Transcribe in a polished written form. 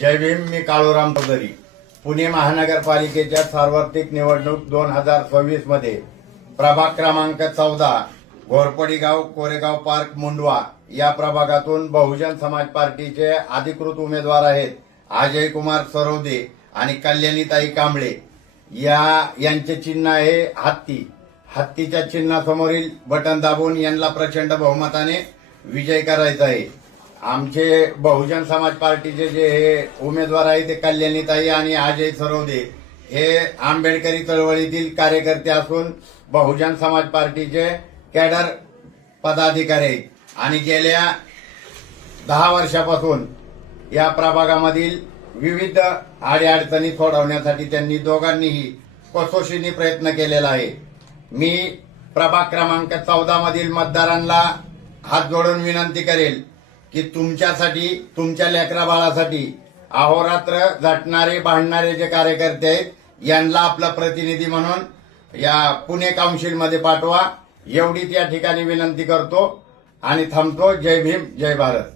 जय भीम. मी काळूराम चौधरी. पुणे महानगरपालिकेच्या सार्वत्रिक निवडणूक 2026 मध्ये प्रभाग क्रमांक 14 घोरपडी गाव, कोरेगाव पार्क, मुंडवा या प्रभागातून बहुजन समाज पार्टीचे अधिकृत उमेदवार आहेत अजय कुमार सरवदे आणि कल्याणीताई कांबळे. यांचे चिन्ह आहे हत्ती. हत्तीच्या चिन्हासमोरील बटन दाबून यांना प्रचंड बहुमताने विजय करायचा आहे. आमचे बहुजन समाज पार्टीचे जे हे उमेदवार आहेत ते कल्याणीताई आणि अजय सरवदे हे आंबेडकरी चळवळीतील कार्यकर्ते असून बहुजन समाज पार्टीचे कॅडर पदाधिकारी आहेत आणि गेल्या 10 वर्षापासून या प्रभागामधील विविध अडीअडचणी सोडवण्यासाठी त्यांनी दोघांनीही कसोशीने प्रयत्न केलेला आहे. मी प्रभाग क्रमांक 14 मधील मतदारांना हात जोडून विनंती करेल की तुमच्यासाठी, तुमच्या लेकरा बाळासाठी अहोरात्र झटणारे, भांडणारे जे कार्यकर्ते आहेत यांना आपला प्रतिनिधी म्हणून या पुणे काउन्सिलमध्ये पाठवा. एवढीच या ठिकाणी विनंती करतो आणि थांबतो. जय भीम, जय भारत.